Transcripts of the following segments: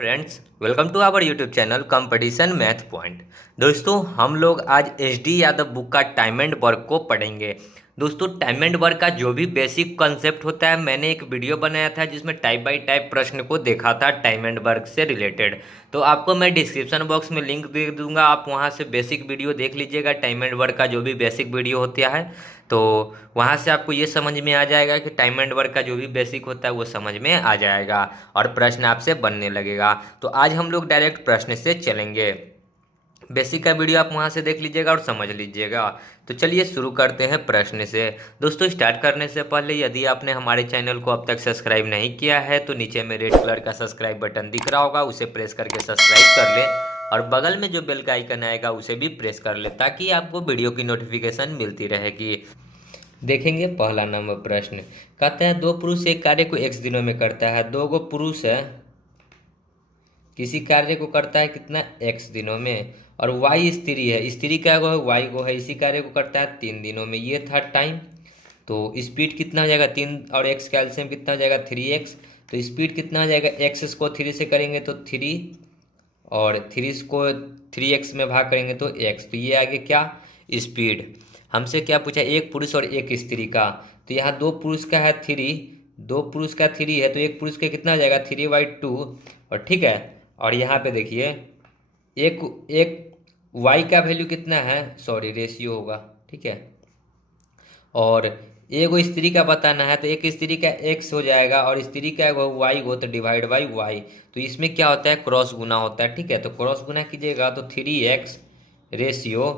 Friends, welcome to our YouTube channel Competition Math Point. दोस्तों, हम लोग आज एच डी यादव बुक का टाइम एंड वर्क को पढ़ेंगे। दोस्तों, टाइम एंड वर्क का जो भी बेसिक कॉन्सेप्ट होता है, मैंने एक वीडियो बनाया था जिसमें टाइप बाय टाइप प्रश्न को देखा था टाइम एंड वर्क से रिलेटेड। तो आपको मैं डिस्क्रिप्शन बॉक्स में लिंक दे दूंगा, आप वहां से बेसिक वीडियो देख लीजिएगा। टाइम एंड वर्क का जो भी बेसिक वीडियो होता है, तो वहाँ से आपको ये समझ में आ जाएगा कि टाइम एंड वर्क का जो भी बेसिक होता है वो समझ में आ जाएगा और प्रश्न आपसे बनने लगेगा। तो आज हम लोग डायरेक्ट प्रश्न से चलेंगे। बेसिक का वीडियो आप वहाँ से देख लीजिएगा और समझ लीजिएगा। तो चलिए शुरू करते हैं प्रश्न से। दोस्तों, स्टार्ट करने से पहले यदि आपने हमारे चैनल को अब तक सब्सक्राइब नहीं किया है तो नीचे में रेड कलर का सब्सक्राइब बटन दिख रहा होगा, उसे प्रेस करके सब्सक्राइब कर ले और बगल में जो बेल का आइकन आएगा उसे भी प्रेस कर ले ताकि आपको वीडियो की नोटिफिकेशन मिलती रहेगी। देखेंगे पहला नंबर प्रश्न। कहता है दो पुरुष एक कार्य को x दिनों में करता है। दो गो पुरुष है किसी कार्य को करता है कितना x दिनों में, और y स्त्री है, स्त्री क्या गो है y गो है, इसी कार्य को करता है 3 दिनों में। ये था टाइम। तो स्पीड कितना हो जाएगा, 3 और x का एलसीएम कितना हो जाएगा 3x। तो स्पीड कितना हो जाएगा, x को 3 से करेंगे तो 3 और 3 को 3x में भाग करेंगे तो x। तो ये आगे क्या स्पीड। हमसे क्या पूछा, एक पुरुष और एक स्त्री का। तो यहाँ दो पुरुष का है 3, दो पुरुष का 3 है, तो एक पुरुष का कितना हो जाएगा 3/2। और ठीक है, और यहाँ पे देखिए एक एक y का वैल्यू कितना है, सॉरी रेशियो होगा, ठीक है। और एक स्त्री का बताना है तो एक स्त्री का x हो जाएगा और स्त्री का y हो तो डिवाइड बाई y। तो इसमें क्या होता है, क्रॉस गुना होता है, ठीक है। तो क्रॉस गुना कीजिएगा तो 3x ratio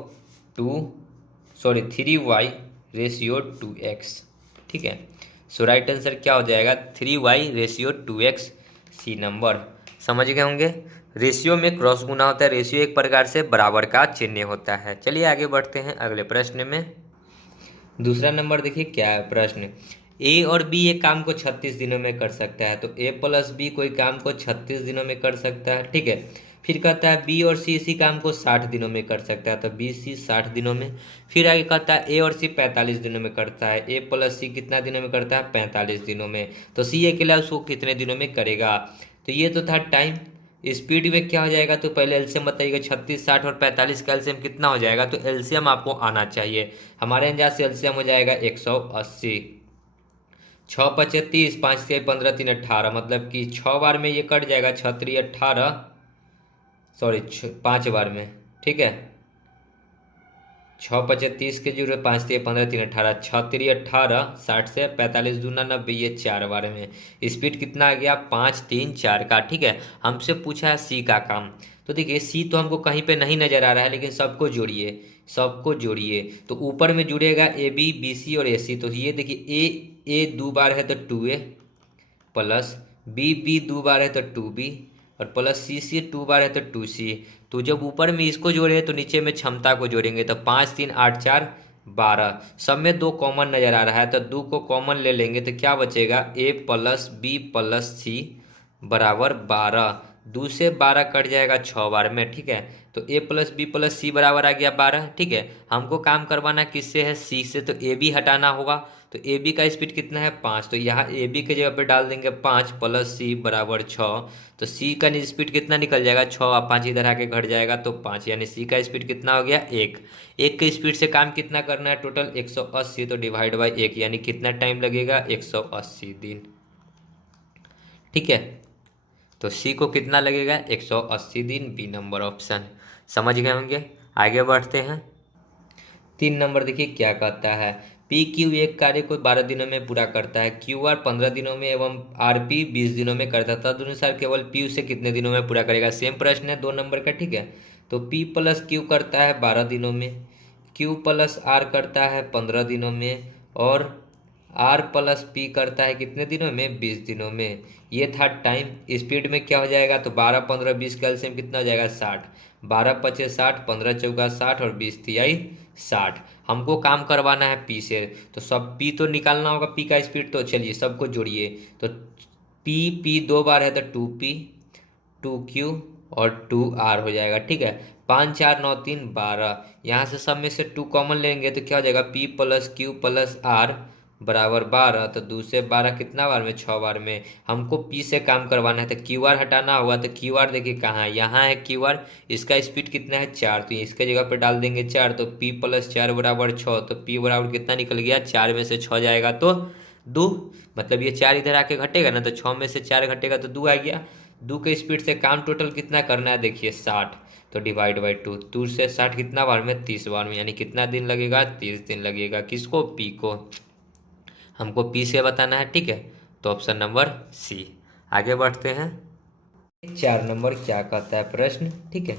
3y ratio 2x, ठीक है। सो राइट आंसर क्या हो जाएगा 3y रेशियो 2x, सी नंबर। समझ गए होंगे, रेशियो में क्रॉस गुना होता है, रेशियो एक प्रकार से बराबर का चिन्ह होता है। चलिए आगे बढ़ते हैं अगले प्रश्न में। दूसरा नंबर देखिए क्या है प्रश्न। ए और बी एक काम को 36 दिनों में कर सकता है। तो ए प्लस बी कोई काम को 36 दिनों में कर सकता है, ठीक है। फिर कहता है बी और सी इसी काम को 60 दिनों में कर सकता है। तो बी सी 60 दिनों में। फिर आगे कहता है ए और सी 45 दिनों में करता है। ए प्लस सी कितना दिनों में करता है, 45 दिनों में। तो सी अकेला उसको कितने दिनों में करेगा। तो ये तो था टाइम। स्पीड में क्या हो जाएगा, तो पहले एलसीएम बताइएगा। 36, 60 और 45 का एलसीएम कितना हो जाएगा, तो एलसीएम आपको आना चाहिए। हमारे अंदाज से एलसीएम हो जाएगा 180। 6×25 5×3 15 3 18, मतलब कि 6 बार में ये कट जाएगा। 6×3 18, सॉरी 5 बार में, ठीक है। 6×25 के जरूरत 5×3 15 3 18, 6×3 18, 60 से 45 दूना 90, ये 4 बार में। स्पीड कितना आ गया 5 3 4 का, ठीक है। हमसे पूछा है सी का काम। तो देखिए सी तो हमको कहीं पे नहीं नजर आ रहा है, लेकिन सबको जोड़िए, सबको जोड़िए। तो ऊपर में जुड़ेगा ए बी बी सी और ए सी। तो ये देखिए ए 2 बार है तो 2a प्लस बी 2 बार है तो 2b और प्लस सी 2 बार है तो 2c। तो जब ऊपर में इसको जोड़े तो नीचे में क्षमता को जोड़ेंगे। तो 5 3 8 4 12, सब में 2 कॉमन नजर आ रहा है तो 2 को कॉमन ले लेंगे तो क्या बचेगा, a प्लस बी प्लस सी बराबर 12। 2 से 12 कट जाएगा 6 बार में, ठीक है। तो a प्लस बी प्लस सी बराबर आ गया 12, ठीक है। हमको काम करवाना किससे है, सी से। तो ए बी हटाना होगा। तो ए बी का स्पीड कितना है 5, तो यहाँ ए बी के जगह पे डाल देंगे 5 प्लस सी बराबर 6। तो सी का स्पीड कितना निकल जाएगा 6, और 5 इधर आके घट जाएगा तो 5, यानी सी का स्पीड कितना हो गया 1। एक के स्पीड से काम कितना करना है, टोटल 180। तो डिवाइड बाई 1, यानी कितना टाइम लगेगा 180 दिन, ठीक है। तो सी को कितना लगेगा 180 दिन, बी नंबर ऑप्शन। समझ गए होंगे, आगे बढ़ते हैं। 3 नंबर देखिए क्या कहता है। पी क्यू एक कार्य को 12 दिनों में पूरा करता है, क्यू आर 15 दिनों में एवं आर पी 20 दिनों में करता था। तदनुसार केवल पी उसे कितने दिनों में पूरा करेगा। सेम प्रश्न है 2 नंबर का, ठीक है। तो पी प्लस क्यू करता है 12 दिनों में, क्यू प्लस आर करता है 15 दिनों में, और आर प्लस पी करता है कितने दिनों में, 20 दिनों में। ये था टाइम। स्पीड में क्या हो जाएगा, तो 12 15 20 का एलसीएम कितना हो जाएगा 60। 12 5 60, 15 चौका 60 और 20 तिहाई 60। हमको काम करवाना है पी से, तो सब पी तो निकालना होगा, पी का स्पीड। तो चलिए सबको जोड़िए। तो पी 2 बार है तो 2p 2q और 2r हो जाएगा, ठीक है। 5 4 9 3 12, यहाँ से सब में से 2 कॉमन लेंगे तो क्या हो जाएगा, p plus Q plus R बराबर 12, तो 2 से 12 कितना बार में, 6 बार में। हमको पी से काम करवाना है तो क्यू आर हटाना होगा, तो क्यू आर देखिए कहाँ है, यहाँ है क्यू आर। इसका स्पीड कितना है 4, तो इसके जगह पे डाल देंगे 4, तो पी प्लस 4 बराबर 6, तो पी बराबर कितना निकल गया, 4 में से 6 जाएगा तो 2, मतलब ये 4 इधर आके घटेगा ना, तो 6 में से 4 घटेगा तो 2 आ गया। 2 के स्पीड से काम टोटल कितना करना है, देखिए 60, तो डिवाइड बाई 2, 2 से 60 कितना बार में, 30 बार में, यानी कितना दिन लगेगा, 30 दिन लगेगा। किसको, पी को, हमको पी से बताना है, ठीक है। तो ऑप्शन नंबर सी। आगे बढ़ते हैं, 4 नंबर क्या कहता है प्रश्न, ठीक है।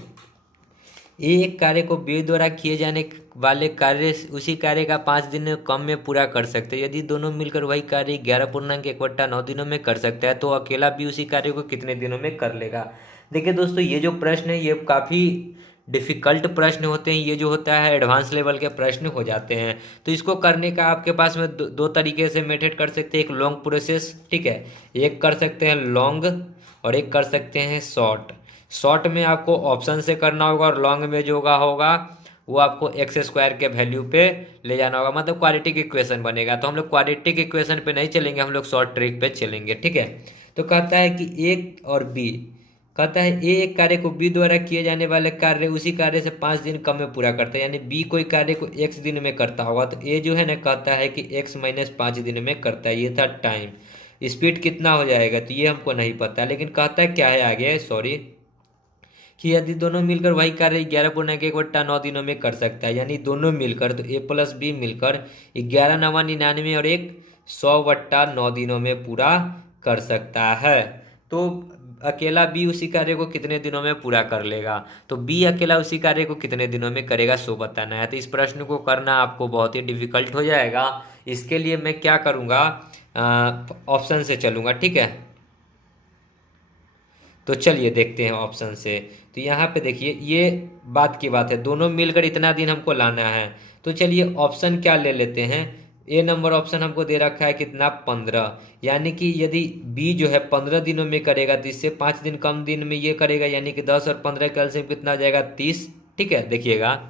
एक कार्य को बी द्वारा किए जाने वाले कार्य उसी कार्य का 5 दिन में कम में पूरा कर सकते हैं। यदि दोनों मिलकर वही कार्य 11.1/9 दिनों में कर सकता है तो अकेला बी उसी कार्य को कितने दिनों में कर लेगा। देखिए दोस्तों, ये जो प्रश्न है ये काफ़ी डिफ़िकल्ट प्रश्न होते हैं। ये जो होता है एडवांस लेवल के प्रश्न हो जाते हैं। तो इसको करने का आपके पास में दो तरीके से मेथड कर सकते हैं। एक लॉन्ग प्रोसेस, ठीक है, एक कर सकते हैं लॉन्ग और एक कर सकते हैं शॉर्ट। शॉर्ट में आपको ऑप्शन से करना होगा और लॉन्ग में जो होगा वो आपको एक्स स्क्वायर के वैल्यू पे ले जाना होगा, मतलब क्वाड्रेटिक इक्वेशन बनेगा। तो हम लोग क्वाड्रेटिक इक्वेशन पे नहीं चलेंगे, हम लोग शॉर्ट ट्रिक पे चलेंगे, ठीक है। तो कहता है कि ए और बी, कहता है ए एक कार्य को बी द्वारा किए जाने वाले कार्य उसी कार्य से 5 दिन कम में पूरा करता है, यानी बी कोई कार्य को x दिन में करता होगा, तो ए जो है ना कहता है कि x माइनस 5 दिन में करता है। ये था टाइम। स्पीड कितना हो जाएगा तो ये हमको नहीं पता, लेकिन कहता है क्या है आगे, सॉरी, कि यदि दोनों मिलकर वही कार्य 11.1/9 दिनों में कर सकता है, यानी दोनों मिलकर, तो ए प्लस बी मिलकर 11 नवा 99 और 100/9 दिनों में पूरा कर सकता है। तो अकेला बी उसी कार्य को कितने दिनों में पूरा कर लेगा, तो बी अकेला उसी कार्य को कितने दिनों में करेगा सो बताना है। तो इस प्रश्न को करना आपको बहुत ही डिफिकल्ट हो जाएगा। इसके लिए मैं क्या करूँगा, ऑप्शन से चलूँगा, ठीक है। तो चलिए देखते हैं ऑप्शन से। तो यहाँ पे देखिए ये बात की बात है, दोनों मिलकर इतना दिन हमको लाना है। तो चलिए ऑप्शन क्या ले लेते हैं, ए नंबर ऑप्शन हमको दे रखा है कितना, 15, यानी कि यदि बी जो है 15 दिनों में करेगा तो इससे 5 दिन कम दिन में ये करेगा, यानी कि 10 और 15 का एलसीएम कितना आ जाएगा, 30, ठीक है। देखिएगा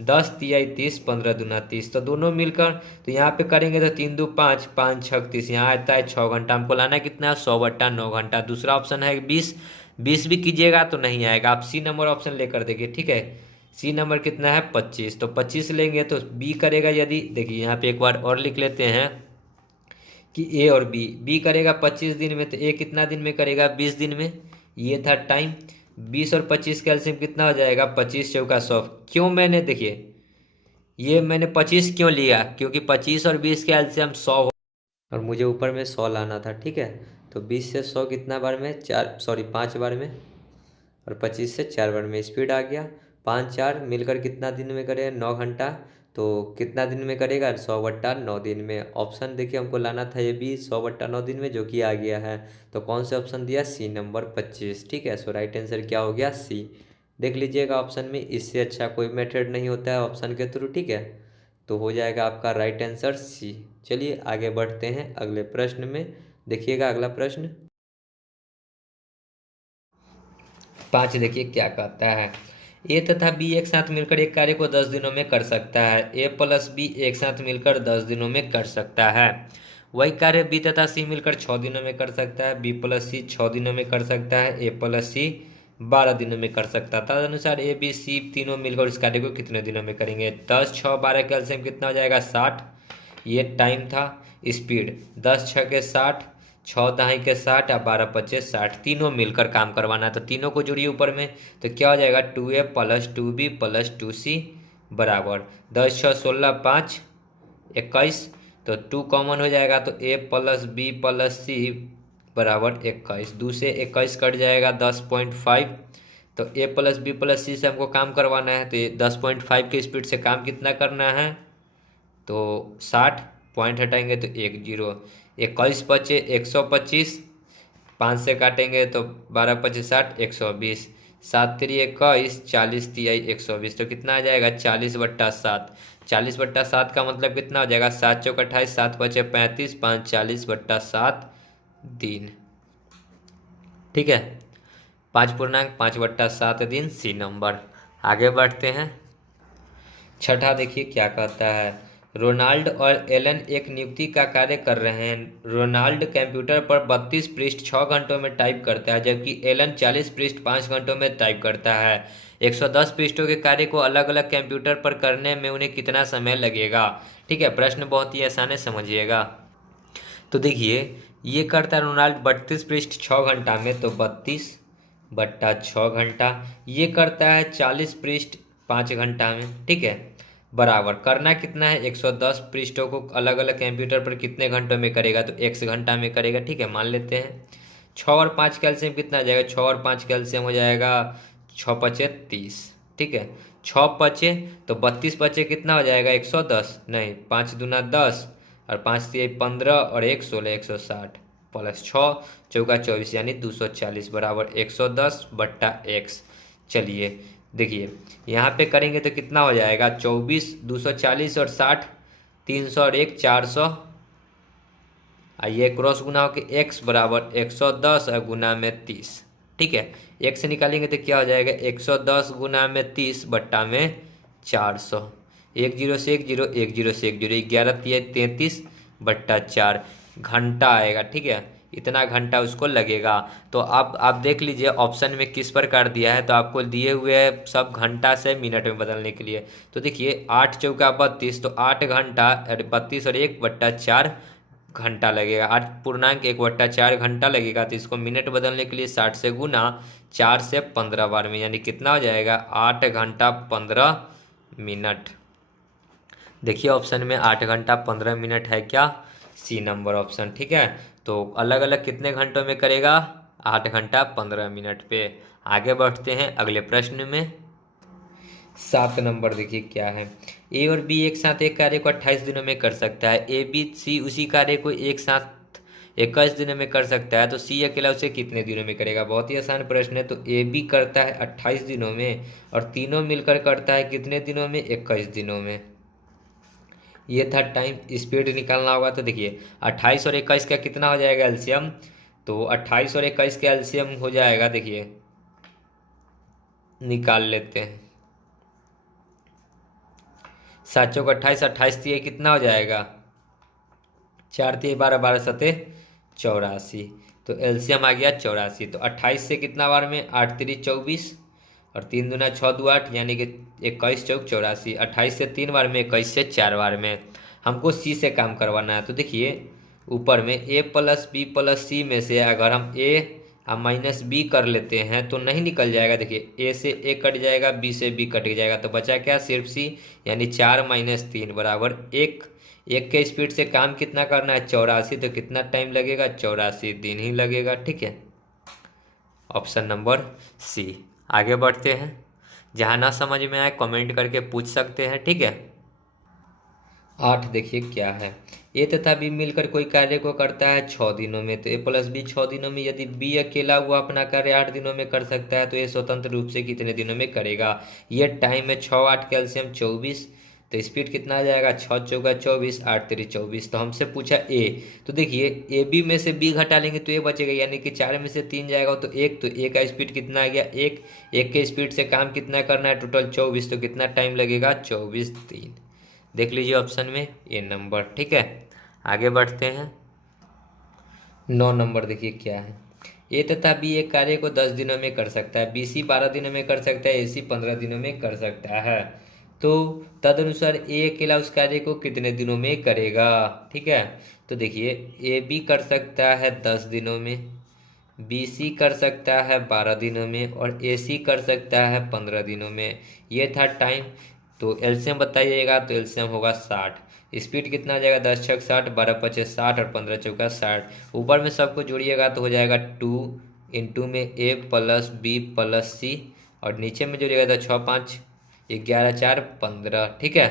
10 तिया 30, 15 दूना 30, तो दोनों मिलकर, तो यहाँ पे करेंगे तो 3 दू 5, 5 6 30, यहाँ आता है 6 घंटा। हमको लाना है कितना, 100/9 घंटा। दूसरा ऑप्शन है 20, 20 भी कीजिएगा तो नहीं आएगा। आप सी नंबर ऑप्शन लेकर देखिए, ठीक है। सी नंबर कितना है, 25, तो 25 लेंगे तो बी करेगा, यदि देखिए यहाँ पे एक बार और लिख लेते हैं कि ए और बी करेगा 25 दिन में, तो ए कितना दिन में करेगा, 20 दिन में। ये था टाइम। 20 और 25 का एलसीएम कितना हो जाएगा, 25 चौका 100। क्यों मैंने, देखिए ये मैंने 25 क्यों लिया, क्योंकि 25 और 20 का एलसीएम 100 हो, और मुझे ऊपर में 100 लाना था, ठीक है। तो 20 से 100 कितना बार में, 4, सॉरी 5 बार में, और 25 से 4 बार में स्पीड आ गया। 5 4 मिलकर कितना दिन में करेगा, 9 घंटा। तो कितना दिन में करेगा, 100/9 दिन में। ऑप्शन देखिए हमको लाना था ये भी 100/9 दिन में, जो कि आ गया है। तो कौन से ऑप्शन दिया, सी नंबर 25, ठीक है। सो राइट आंसर क्या हो गया, सी। देख लीजिएगा ऑप्शन में, इससे अच्छा कोई मेथड नहीं होता है ऑप्शन के थ्रू, ठीक है। तो हो जाएगा आपका राइट आंसर सी। चलिए आगे बढ़ते हैं अगले प्रश्न में। देखिएगा अगला प्रश्न 5, देखिए क्या कहता है। ए तथा बी एक साथ मिलकर एक कार्य को 10 दिनों में कर सकता है। ए प्लस बी एक साथ मिलकर 10 दिनों में कर सकता है। वही कार्य बी तथा सी मिलकर 6 दिनों में कर सकता है। बी प्लस सी 6 दिनों में कर सकता है। ए प्लस सी 12 दिनों में कर सकता है। तदनुसार ए बी सी तीनों मिलकर इस कार्य को कितने दिनों में करेंगे। 10 6 12 का एलसीएम कितना हो जाएगा, 60। ये टाइम था। स्पीड 10 6 के 60, 6 दहाई के 60 या 12 25 60, तीनों मिलकर काम करवाना है। तो तीनों को जोड़िए ऊपर में, तो क्या हो जाएगा, 2A plus 2B plus 2C बराबर 10 6 16 5 21, तो 2 कॉमन हो जाएगा, तो A प्लस बी प्लस सी बराबर 21। 2 से 21 कट जाएगा 10.5, तो A प्लस बी प्लस सी से हमको काम करवाना है, तो ये 10.5 की स्पीड से काम कितना करना है, तो 60, पॉइंट हटाएंगे तो 1 0, 21 बचे 125, 5 से काटेंगे तो 12 25 60, 120, 7 3 21, 40 तिहाई 120, तो कितना आ जाएगा 40/7। 40/7 का मतलब कितना हो जाएगा, 7 चौक 28, 7 बचे 35, 5 40/7 दिन, ठीक है। 5.5/7 दिन सी नंबर। आगे बढ़ते हैं, छठा देखिए क्या कहता है। रोनाल्ड और एलन एक नियुक्ति का कार्य कर रहे हैं। रोनाल्ड कंप्यूटर पर 32 पृष्ठ 6 घंटों में टाइप करता है, जबकि एलन 40 पृष्ठ 5 घंटों में टाइप करता है। 110 पृष्ठों के कार्य को अलग अलग कंप्यूटर पर करने में उन्हें कितना समय लगेगा। ठीक है, प्रश्न बहुत ही आसान है, समझिएगा। तो देखिए, ये करता है रोनाल्ड 32 पृष्ठ 6 घंटा में, तो 32 बट्टा 6 घंटा। ये करता है 40 पृष्ठ 5 घंटा में। ठीक है, बराबर करना कितना है, 110 पृष्ठों को अलग अलग कंप्यूटर पर कितने घंटों में करेगा, तो x घंटा में करेगा। ठीक है, मान लेते हैं 6 और 5 कैल्शियम कितना आ जाएगा, 6 और 5 कैल्शियम हो जाएगा 6 पचे 30। ठीक है, 6 पचे तो 32 पचे कितना हो जाएगा 110, नहीं 5 दूना 10 और 5 तिया 15 और 1 16 160 प्लस 6 चौका 24 यानी 240 बराबर 110 बट्टा x। चलिए देखिए, यहाँ पे करेंगे तो कितना हो जाएगा 24 240 और 60 300 और 1 400, ये क्रॉस गुना हो के x बराबर 110 और गुना में 30। ठीक है, एक से निकालेंगे तो क्या हो जाएगा 110 गुना में 30 बट्टा में 400। 1 0 से 1 0 1 0 से 1 0 11 तिया 33 बट्टा 4 घंटा आएगा। ठीक है, इतना घंटा उसको लगेगा। तो आप देख लीजिए ऑप्शन में किस प्रकार दिया है, तो आपको दिए हुए है सब घंटा से मिनट में बदलने के लिए। तो देखिए 8 चौका 32 तो 8 घंटा 32 और 1 बट्टा 4 घंटा लगेगा। 8.1/4 घंटा लगेगा। तो इसको मिनट बदलने के लिए 60 से गुना 4 से 15 बार में, यानी कितना हो जाएगा 8 घंटा 15 मिनट। देखिए ऑप्शन में 8 घंटा 15 मिनट है क्या, सी नंबर ऑप्शन। ठीक है, तो अलग अलग कितने घंटों में करेगा, 8 घंटा 15 मिनट पे। आगे बढ़ते हैं अगले प्रश्न में। 7 नंबर देखिए क्या है, ए और बी एक साथ एक कार्य को 28 दिनों में कर सकता है। ए बी सी उसी कार्य को एक साथ 21 दिनों में कर सकता है, तो सी अकेला उसे कितने दिनों में करेगा। बहुत ही आसान प्रश्न है। तो ए बी करता है 28 दिनों में और तीनों मिलकर करता है कितने दिनों में, 21 दिनों में। ये था टाइम स्पीड निकालना होगा। तो देखिए 28 और 21 का कितना हो जाएगा एलसीएम, तो 28 और 21 का एलसीएम हो जाएगा, देखिए निकाल लेते हैं। 7 चौक 28 28 तिया कितना हो जाएगा 4 तिया 12 12 सते 84, तो एलसीएम आ गया 84। तो 28 से कितना बार में, 8 3 24 और 3 दूना 6 2 8 यानी कि 21 चौक 84। 28 से 3 बार में, 21 से 4 बार में। हमको सी से काम करवाना है। तो देखिए ऊपर में ए प्लस बी प्लस सी में से अगर हम ए माइनस बी कर लेते हैं तो नहीं निकल जाएगा। देखिए ए से ए कट जाएगा, बी से बी कट जाएगा, तो बचा क्या सिर्फ सी, यानी 4 - 3 बराबर 1। एक के स्पीड से काम कितना करना है 84, तो कितना टाइम लगेगा 84 दिन ही लगेगा। ठीक है, ऑप्शन नंबर सी। आगे बढ़ते हैं, जहाँ ना समझ में आए कमेंट करके पूछ सकते हैं। ठीक है, 8 देखिए क्या है, ए तथा बी मिलकर कोई कार्य को करता है 6 दिनों में। तो ए प्लस बी 6 दिनों में। यदि बी अकेला हुआ अपना कार्य 8 दिनों में कर सकता है, तो ए स्वतंत्र रूप से कितने दिनों में करेगा। ये टाइम है 6 8 कैल्शियम 24, तो स्पीड कितना आ जाएगा 6 चौका 24 8 3 24। तो हमसे पूछा ए, तो देखिए ए बी में से बी घटा लेंगे तो ए बचेगा, यानी कि 4 में से 3 जाएगा तो 1, तो ए का स्पीड कितना आ गया 1। 1 के स्पीड से काम कितना करना है टोटल 24, तो कितना टाइम लगेगा 24 दिन। देख लीजिए ऑप्शन में ए नंबर। ठीक है, आगे बढ़ते हैं। 9 नंबर देखिए क्या है, ए तथा बी एक कार्य को 10 दिनों में कर सकता है, बी सी 12 दिनों में कर सकता है, ए सी 15 दिनों में कर सकता है। तो तदनुसार ए अकेला उस कार्य को कितने दिनों में करेगा। ठीक है, तो देखिए ए बी कर सकता है 10 दिनों में, बी सी कर सकता है 12 दिनों में और ए सी कर सकता है 15 दिनों में। ये था टाइम। तो एलसीएम बताइएगा, तो एलसीएम होगा 60। स्पीड कितना आ जाएगा 10 छक 60 12 पचे 60 और 15 चौका 60। ऊपर में सबको जोड़िएगा तो हो जाएगा 2 इंटू में ए प्लस बी प्लस सी और नीचे में जोड़िएगा तो 6 5 11 4 15। ठीक है,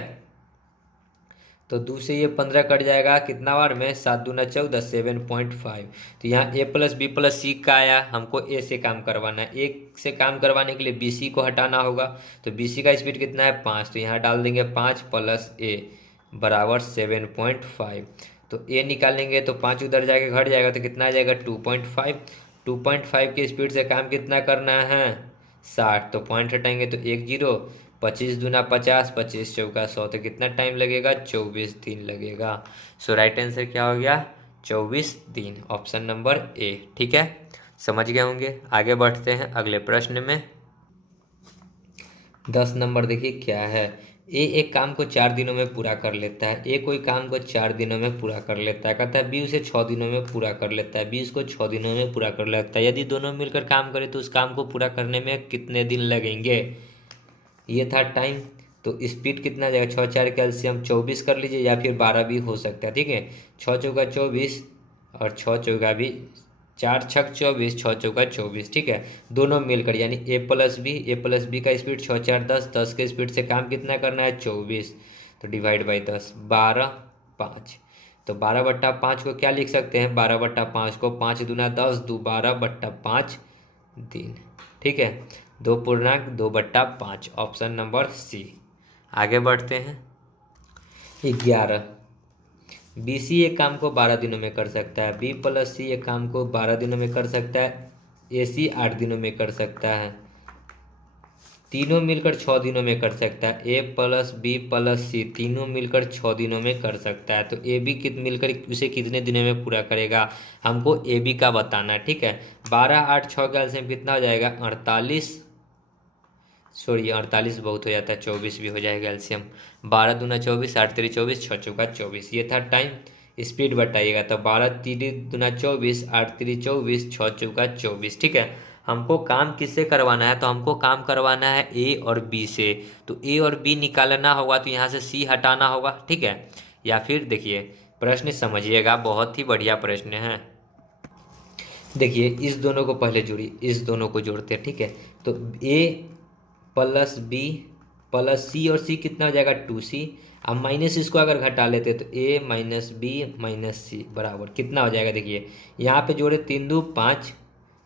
तो 2 से ये 15 कट जाएगा कितना बार में 7 दूना 14 7.5। तो यहाँ ए प्लस बी प्लस सी का आया, हमको ए से काम करवाना है। ए से काम करवाने के लिए बी सी को हटाना होगा, तो बी सी का स्पीड कितना है 5, तो यहाँ डाल देंगे 5 प्लस ए बराबर 7.5। तो ए निकालेंगे तो 5 उधर जाके घट जाएगा, तो कितना आ जाएगा 2.5। 2.5 के स्पीड से काम कितना करना है 60, तो पॉइंट हटाएंगे तो 1 0 25 दूना 50, 25 चौका 100, तो कितना टाइम लगेगा? 24 दिन लगेगा। सो राइट आंसर क्या हो गया? 24 दिन, ऑप्शन नंबर ए। ठीक है, समझ गए होंगे। आगे बढ़ते हैं अगले प्रश्न में। 10 नंबर देखिए क्या है। ए एक काम को 4 दिनों में पूरा कर लेता है। ए कोई काम को 4 दिनों में पूरा कर लेता है। कहता है बी उसे 6 दिनों में पूरा कर लेता है। बी इसको 6 दिनों में पूरा कर लेता है। यदि दोनों मिलकर काम करें तो उस काम को पूरा करने में कितने दिन लगेंगे? ये था टाइम। तो स्पीड कितना जाएगा? 6 4 कैल्शियम 24 कर लीजिए, या फिर 12 भी हो सकता है। ठीक है, 6 चौका 24 और 6 चौका भी 4 छक 24, 6 चौका 24। ठीक है, दोनों मिलकर यानी ए प्लस बी का स्पीड 6 4 10, 10 के स्पीड से काम कितना करना है? 24। तो डिवाइड बाई 10, 12 5। तो 12/5 को क्या लिख सकते हैं? 12/5 को 5 दूना 10, 2 12/5 दिन। ठीक है, 2.2/5, ऑप्शन नंबर सी। आगे बढ़ते हैं। 11, बी सी एक काम को 12 दिनों में कर सकता है। बी प्लस सी एक काम को 12 दिनों में कर सकता है। ए सी 8 दिनों में कर सकता है। तीनों मिलकर 6 दिनों में कर सकता है। ए प्लस बी प्लस सी तीनों मिलकर 6 दिनों में कर सकता है। तो ए बी मिलकर उसे कितने दिनों में पूरा करेगा? हमको ए बी का बताना है। ठीक है, 12 8 6 का एलसीएम कितना हो जाएगा? 48। सॉरी 48 बहुत हो जाता है, 24 भी हो जाएगा एलसीएम। 12 दूना 24, 8 3 24, 6 चौका 24। ये था टाइम। स्पीड बताइएगा तो 12 3 दूना 24, 8 3 24, 6 चौका 24। ठीक है, हमको काम किससे करवाना है? तो हमको काम करवाना है ए और बी से। तो ए और बी निकालना होगा तो यहाँ से सी हटाना होगा। ठीक है, या फिर देखिए प्रश्न समझिएगा, बहुत ही बढ़िया प्रश्न है। देखिए इस दोनों को पहले जोड़िए, इस दोनों को जोड़ते हैं। ठीक है, तो ए प्लस बी प्लस सी, और सी कितना हो जाएगा? 2c। अब माइनस इसको अगर घटा लेते तो ए माइनस बी माइनस सी बराबर कितना हो जाएगा? देखिए यहाँ पे जोड़े 3 2 5,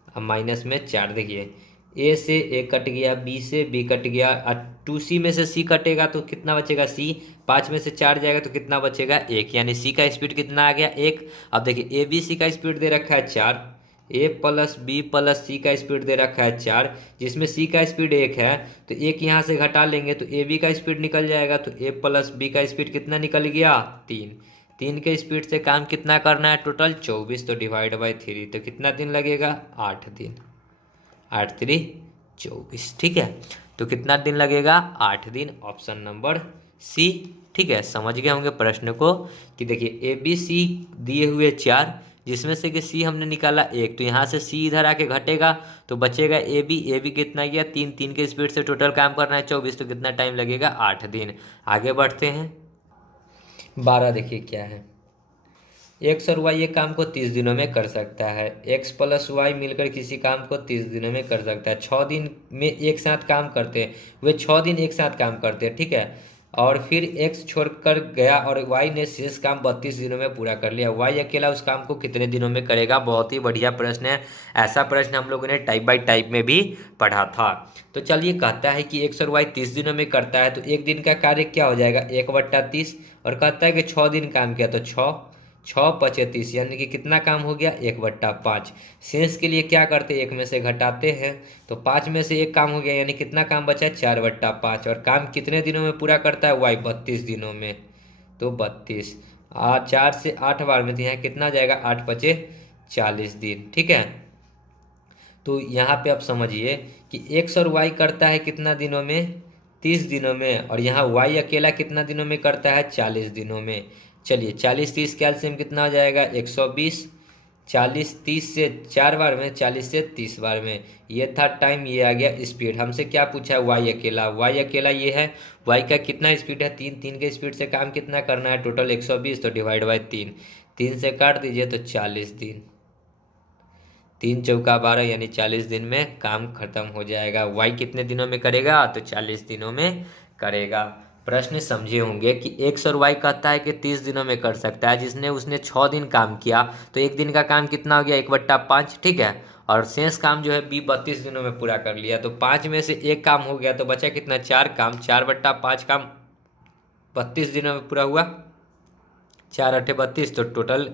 अब माइनस में 4। देखिए ए से ए कट गया, बी से बी कट गया, और 2c में से सी कटेगा तो कितना बचेगा? सी। 5 में से 4 जाएगा तो कितना बचेगा? 1, यानी सी का स्पीड कितना आ गया? 1। अब देखिए ए बी सी का स्पीड दे रखा है 4, ए प्लस बी प्लस सी का स्पीड दे रखा है 4, जिसमें सी का स्पीड 1 है। तो 1 यहाँ से घटा लेंगे तो ए बी का स्पीड निकल जाएगा। तो ए प्लस बी का स्पीड कितना निकल गया? 3। 3 के स्पीड से काम कितना करना है? टोटल 24। तो डिवाइड बाई 3, तो कितना दिन लगेगा? 8 दिन। 8 3 24। ठीक है, तो कितना दिन लगेगा? 8 दिन, ऑप्शन नंबर सी। ठीक है, समझ गए होंगे प्रश्न को कि देखिए ए बी सी दिए हुए 4, जिसमें से कि सी हमने निकाला 1, तो यहाँ से सी इधर आके घटेगा तो बचेगा ए बी कितना गया? 3। 3 के स्पीड से टोटल काम करना है 24, तो कितना टाइम लगेगा? 8 दिन। आगे बढ़ते हैं। 12 देखिए क्या है। एक्स और वाई एक काम को 30 दिनों में कर सकता है। एक्स प्लस वाई मिलकर किसी काम को 30 दिनों में कर सकता है। 6 दिन में एक साथ काम करते हैं, वे 6 दिन एक साथ काम करते हैं। ठीक है, और फिर एक्स छोड़कर गया और वाई ने शेष काम 32 दिनों में पूरा कर लिया। वाई अकेला उस काम को कितने दिनों में करेगा? बहुत ही बढ़िया प्रश्न है। ऐसा प्रश्न हम लोगों ने टाइप बाई टाइप में भी पढ़ा था। तो चलिए, कहता है कि एक्स और वाई 30 दिनों में करता है, तो एक दिन का कार्य क्या हो जाएगा? 1/30। और कहता है कि 6 दिन काम किया, तो 6 पचे 30, यानी कि कितना काम हो गया? 1/5। शेष के लिए क्या करते? 1 में से घटाते हैं, तो 5 में से 1 काम हो गया, यानी कितना काम बचा? 4/5। और काम कितने दिनों में पूरा करता है वाई? 32 दिनों में। तो 32 4 से 8 बार में, तो यहाँ कितना जाएगा? 8 पचे 40 दिन। ठीक है, तो यहाँ पे आप समझिए कि एक्स और वाई करता है कितना दिनों में? 30 दिनों में। और यहाँ वाई अकेला कितना दिनों में करता है? 40 दिनों में। चलिए 40 30 कैल्शियम कितना हो जाएगा? 120। 40 30 से 4 बार में, 40 से 30 बार में। ये था टाइम, ये आ गया स्पीड। हमसे क्या पूछा है? वाई अकेला। वाई अकेला ये है, वाई का कितना स्पीड है? 3। 3 के स्पीड से काम कितना करना है? टोटल 120। तो डिवाइड बाई 3, 3 से काट दीजिए तो 40 दिन। 3 चौका 12, यानी 40 दिन में काम खत्म हो जाएगा। वाई कितने दिनों में करेगा? तो 40 दिनों में करेगा। प्रश्न समझे होंगे कि एक्स और वाई कहता है कि 30 दिनों में कर सकता है, जिसने उसने 6 दिन काम किया, तो एक दिन का काम कितना हो गया? 1/5। ठीक है, और शेष काम जो है बी 32 दिनों में पूरा कर लिया, तो 5 में से 1 काम हो गया, तो बचा कितना? 4 काम। 4/5 काम 32 दिनों में पूरा हुआ। 4 8 32, तो टोटल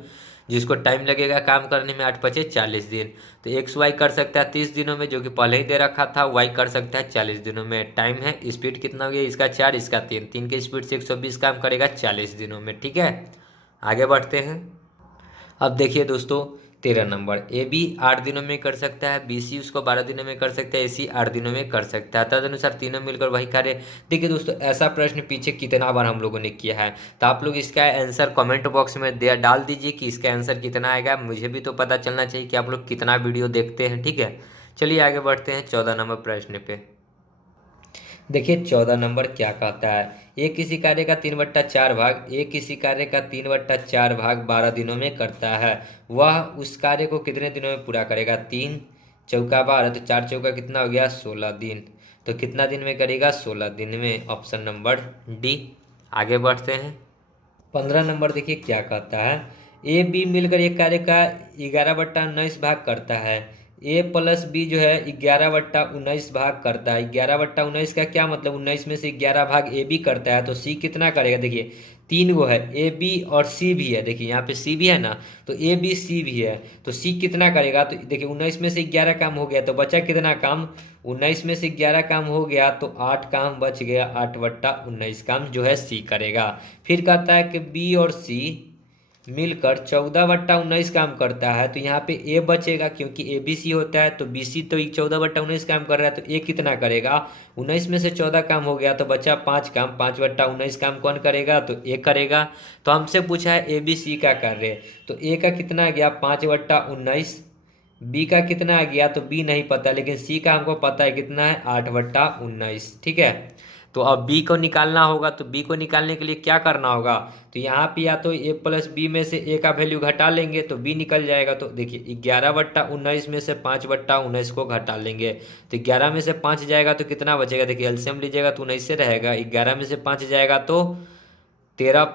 जिसको टाइम लगेगा काम करने में 8×5=40 दिन। तो एक्स वाई कर सकता है 30 दिनों में, जो कि पहले ही दे रखा था। वाई कर सकता है 40 दिनों में। टाइम है, स्पीड कितना हो गया, इसका 4, इसका 3, 3 की स्पीड से 120 काम करेगा 40 दिनों में। ठीक है, आगे बढ़ते हैं। अब देखिए दोस्तों, 13 नंबर, ए बी 8 दिनों में कर सकता है, बी सी उसको 12 दिनों में कर सकता है, ए सी 8 दिनों में कर सकता है। तदनुसार तीनों मिलकर वही कार्य। देखिए दोस्तों, ऐसा प्रश्न पीछे कितना बार हम लोगों ने किया है, तो आप लोग इसका आंसर कमेंट बॉक्स में डाल दीजिए कि इसका आंसर कितना आएगा। मुझे भी तो पता चलना चाहिए कि आप लोग कितना वीडियो देखते हैं। ठीक है, चलिए आगे बढ़ते हैं 14 नंबर प्रश्न पे। देखिए 14 नंबर क्या कहता है, एक किसी कार्य का 3/4 भाग, एक किसी कार्य का 3/4 भाग 12 दिनों में करता है। वह उस कार्य को कितने दिनों में पूरा करेगा। 3×4 = 12, तो 4×4 कितना हो गया, 16 दिन। तो कितना दिन में करेगा, 16 दिन में। Option number D. आगे बढ़ते हैं। 15 नंबर देखिए क्या कहता है, ए बी मिलकर एक कार्य का 11/19 भाग करता है। ए प्लस बी जो है 11/19 भाग करता है। 11/19 का क्या मतलब, 19 में से 11 भाग ए बी करता है, तो सी कितना करेगा। देखिए 3 गो है, ए बी और सी भी है। देखिए यहाँ पे सी भी है ना, तो ए बी सी भी है, तो सी कितना करेगा। तो देखिए 19 में से 11 काम हो गया, तो बचा कितना काम, 19 में से 11 काम हो गया, तो 8 काम बच गया। 8/19 काम जो है सी करेगा। फिर कहता है कि बी और सी मिलकर 14/19 काम करता है, तो यहाँ पे ए बचेगा, क्योंकि ए बी सी होता है, तो बी सी तो 14/19 काम कर रहा है, तो ए कितना करेगा। 19 में से 14 काम हो गया, तो बचा 5 काम। 5/19 काम कौन करेगा, तो ए करेगा। तो हमसे पूछा है ए बी सी का कार्य, तो ए का कितना आ गया, 5/19। बी का कितना आ गया, तो बी नहीं पता, लेकिन सी का हमको पता है कितना है, 8/19। ठीक है, तो अब बी को निकालना होगा, तो बी को निकालने के लिए क्या करना होगा, तो यहाँ पे या तो ए प्लस बी में से ए का वैल्यू घटा लेंगे तो बी निकल जाएगा। तो देखिए 11/19 में से 5/19 को घटा लेंगे, तो 11 में से 5 जाएगा तो कितना बचेगा। देखिए एलसीएम लीजिएगा तो 19 से रहेगा। 11 में से 5 जाएगा तो 13,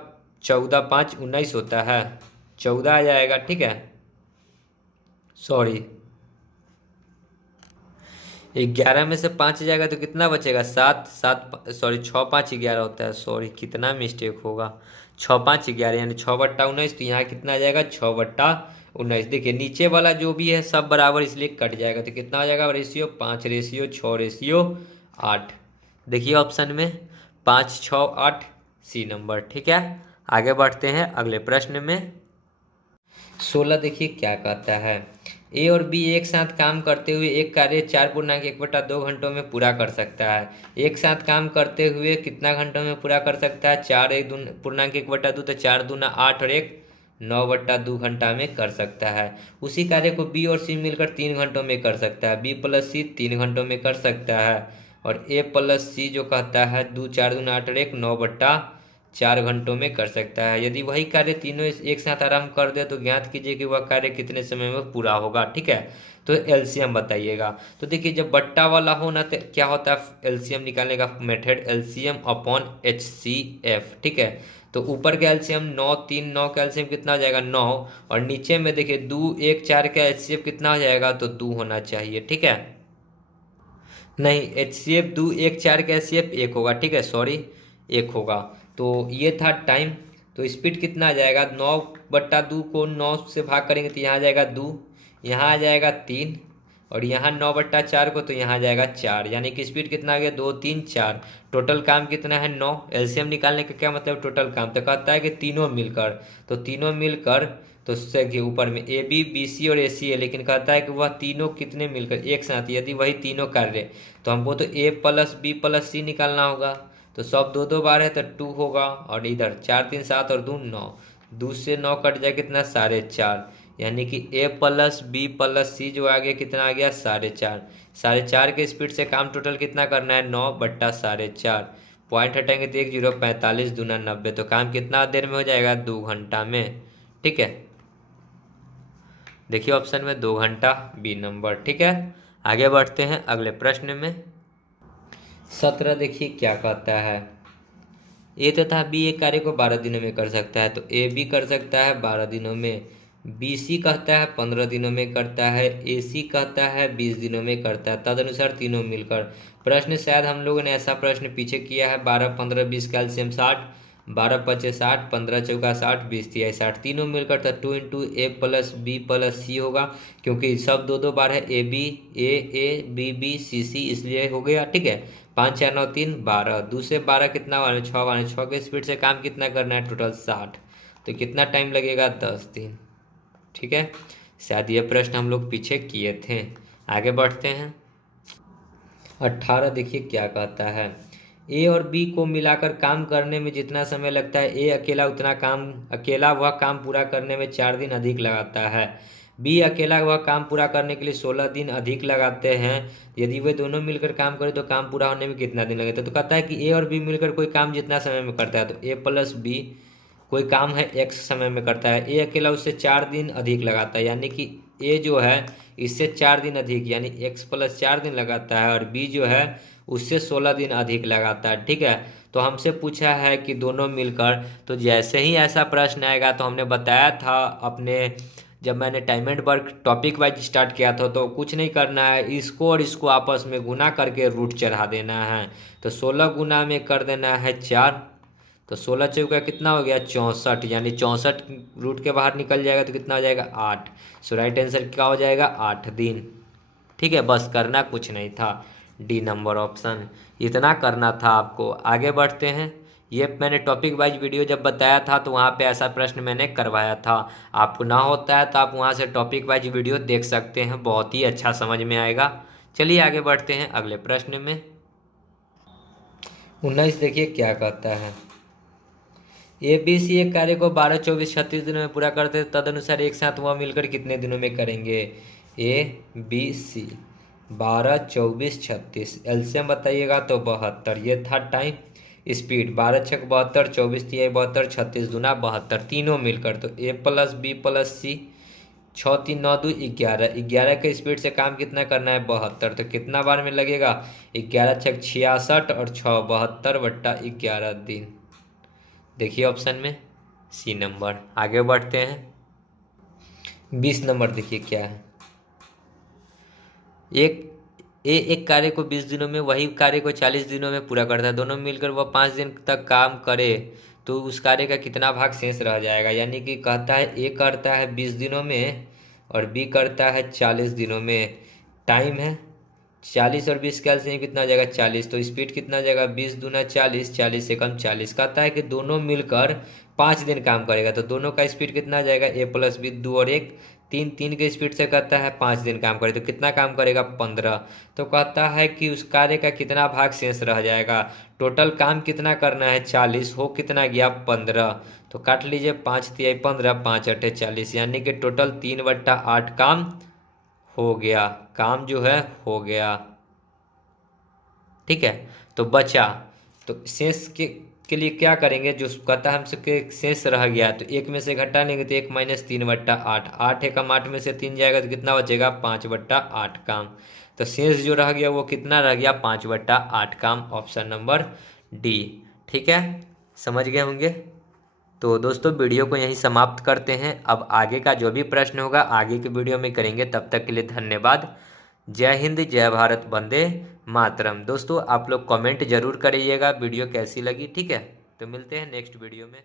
14, 5 19 होता है, 14 आ जाएगा। ठीक है, सॉरी 11 में से 5 जाएगा तो कितना बचेगा, 7, 7 सॉरी 6×5 = 11 होता है। सॉरी कितना मिस्टेक होगा, 6×5 = 11, यानी 6/19। तो यहाँ कितना आ जाएगा, 6/19। देखिए नीचे वाला जो भी है सब बराबर, इसलिए कट जाएगा, तो कितना हो जाएगा रेशियो, 5:6:8। देखिए ऑप्शन में 5, 6, 8 सी नंबर। ठीक है, आगे बढ़ते हैं अगले प्रश्न में। 16 देखिए क्या कहता है, ए और बी एक साथ काम करते हुए एक कार्य 4×1/2 घंटों में पूरा कर सकता है। एक साथ काम करते हुए कितना घंटों में पूरा कर सकता है, 4×1/2, तो 4×2 = 8 और 1 9/2 घंटा में कर सकता है। उसी कार्य को बी और सी मिलकर 3 घंटों में कर सकता है। बी प्लस सी 3 घंटों में कर सकता है, और ए प्लस सी जो कहता है 4×2 = 8 और 1 9/4 घंटों में कर सकता है। यदि वही कार्य तीनों एक साथ आराम कर दे तो ज्ञात कीजिए कि वह कार्य कितने समय में पूरा होगा। ठीक है, तो एलसीएम बताइएगा। तो देखिए जब बट्टा वाला हो ना, तो क्या होता है एलसीएम निकालने का मेथड, एलसीएम अपॉन HCF। ठीक है, तो ऊपर का एलसीएम 9, 3, 9 का एलसीएम कितना हो जाएगा, 9, और नीचे में देखिए 2, 1, 4 का HCF कितना हो जाएगा, तो 2 होना चाहिए। ठीक है, नहीं HCF 2, 1, 4 का HCF 1 होगा। ठीक है, सॉरी 1 होगा। तो ये था टाइम। तो स्पीड कितना आ जाएगा, 9/2 को 9 से भाग करेंगे तो यहाँ आ जाएगा 2, यहाँ आ जाएगा 3, और यहाँ 9/4 को तो यहाँ आ जाएगा 4, यानी कि स्पीड कितना आ गया, 2, 3, 4। टोटल काम कितना है, 9। एलसीएम निकालने का क्या मतलब, टोटल काम। तो कहता है कि तीनों मिलकर, तो तीनों मिलकर, तो उससे कि ऊपर में ए बी बी सी और ए सी है, लेकिन कहता है कि वह तीनों कितने मिलकर एक साथ, यदि वही तीनों कार्य, तो हमको तो ए प्लस बी प्लस सी निकालना होगा। तो सब 2 2 बार है तो 2 होगा, और इधर 4 3 7 और 2 9, 2 से 9 कट जाए कितना, 4.5, यानी कि ए प्लस बी प्लस सी जो आ गया कितना आ गया, 4.5। 4.5 के स्पीड से काम टोटल कितना करना है, 9/4। पॉइंट हटाएंगे तो 1 0 45 दूना 90, तो काम कितना देर में हो जाएगा, 2 घंटा में। ठीक है, देखिए ऑप्शन में 2 घंटा, बी नंबर। ठीक है, आगे बढ़ते हैं अगले प्रश्न में। 17 देखिए क्या कहता है, ए तथा बी एक कार्य को 12 दिनों में कर सकता है। तो ए बी कर सकता है 12 दिनों में, बी सी कहता है 15 दिनों में करता है, ए सी कहता है 20 दिनों में करता है। तदनुसार तीनों मिलकर। प्रश्न शायद हम लोगों ने ऐसा प्रश्न पीछे किया है, 12, 15, 20 का एलसीएम 60, 12 पचे 60, 15 चौका 60, 20 तिया 60, तीनों मिलकर तो 2 into A plus B plus C होगा, क्योंकि सब दो दो बार है, A B A B B C C, इसलिए हो गया। ठीक है, 5 4 9 3 12, दूसरे 12 कितना बार में 6 बार में, 6 के स्पीड से काम कितना करना है, टोटल 60, तो कितना टाइम लगेगा, 10 दिन। ठीक है, शायद ये प्रश्न हम लोग पीछे किए थे। आगे बढ़ते हैं। 18 देखिए क्या कहता है, ए और बी को मिलाकर काम करने में जितना समय लगता है, ए अकेला वह काम पूरा करने में 4 दिन अधिक लगाता है। बी अकेला वह काम पूरा करने के लिए 16 दिन अधिक लगाते हैं। यदि वे दोनों मिलकर काम करें तो काम पूरा होने में कितना दिन लगेगा। तो कहता है कि ए और बी मिलकर कोई काम जितना समय में करता है, तो ए प्लस बी कोई काम है एक्स समय में करता है, ए अकेला उससे 4 दिन अधिक लगाता है, यानी कि ए जो है इससे 4 दिन अधिक, यानी एक्स प्लस 4 दिन लगाता है, और बी जो है उससे 16 दिन अधिक लगाता है। ठीक है, तो हमसे पूछा है कि दोनों मिलकर, तो जैसे ही ऐसा प्रश्न आएगा तो हमने बताया था अपने, जब मैंने time and work topic wise start किया था, तो कुछ नहीं करना है, इसको और इसको आपस में गुना करके रूट चढ़ा देना है। तो 16 गुना में कर देना है 4, तो 16 चौका कितना हो गया, 64, यानी 64 रूट के बाहर निकल जाएगा तो कितना हो जाएगा, 8। सो राइट आंसर क्या हो जाएगा, 8 दिन। ठीक है, बस करना कुछ नहीं था, डी नंबर ऑप्शन, इतना करना था आपको। आगे बढ़ते हैं। ये मैंने टॉपिक वाइज वीडियो जब बताया था तो वहाँ पे ऐसा प्रश्न मैंने करवाया था, आपको ना होता है तो आप वहाँ से टॉपिक वाइज वीडियो देख सकते हैं, बहुत ही अच्छा समझ में आएगा। चलिए आगे बढ़ते हैं अगले प्रश्न में। 19 देखिए क्या कहता है, ए बी सी एक कार्य को 12 24 36 दिनों में पूरा करते हैं, तदनुसार एक साथ वह मिलकर कितने दिनों में करेंगे। ए बी सी 12 24 36, एलसीएम बताइएगा तो 72, ये था टाइम। स्पीड 12 छक 72, 24 तिया 72, 36 दूना 72, तीनों मिलकर, तो ए प्लस बी प्लस सी, 6 3 9 2 11, 11 के स्पीड से काम कितना करना है, 72, तो कितना बार में लगेगा, 11 छक 66 और 6 72 बट्टा 11 दिन। देखिए ऑप्शन में सी नंबर। आगे बढ़ते हैं। 20 नंबर देखिए क्या है, एक कार्य को 20 दिनों में, वही कार्य को 40 दिनों में पूरा करता है, दोनों मिलकर वह 5 दिन तक काम करे तो उस कार्य का कितना भाग शेष रह जाएगा। यानी कि कहता है ए करता है 20 दिनों में और बी करता है 40 दिनों में। टाइम है 40 और 20 का एलसीएम कितना हो जाएगा, 40, तो स्पीड कितना हो जाएगा, 20 दूना 40, 40 से कम 40। कहता है कि दोनों मिलकर 5 दिन काम करेगा, तो दोनों का स्पीड कितना हो जाएगा, ए प्लस बी, 2 और 1 3, 3 के स्पीड से कहता है 5 दिन काम करे, तो कितना काम करेगा, 15। तो कहता है कि उस कार्य का कितना भाग शेष रह जाएगा, टोटल काम कितना करना है, 40, हो कितना गया, 15, तो काट लीजिए, 5 तिया 15, 5 अठे 40, यानी कि टोटल 3/8 काम हो गया, काम जो है हो गया। ठीक है, तो बचा, तो शेष के लिए क्या करेंगे, जो कहता है हमसे कि शेष रह गया, तो एक में से घटा लेंगे तो 1 - 3/8, 8 एकम 8 में से 3 जाएगा तो कितना बचेगा, 5/8 काम। तो शेष जो रह गया वो कितना रह गया, 5/8 काम, ऑप्शन नंबर डी। ठीक है, समझ गए होंगे। तो दोस्तों वीडियो को यहीं समाप्त करते हैं, अब आगे का जो भी प्रश्न होगा आगे की वीडियो में करेंगे, तब तक के लिए धन्यवाद। जय हिंद, जय भारत, वंदे मातरम। दोस्तों आप लोग कमेंट जरूर करिएगा वीडियो कैसी लगी। ठीक है, तो मिलते हैं नेक्स्ट वीडियो में।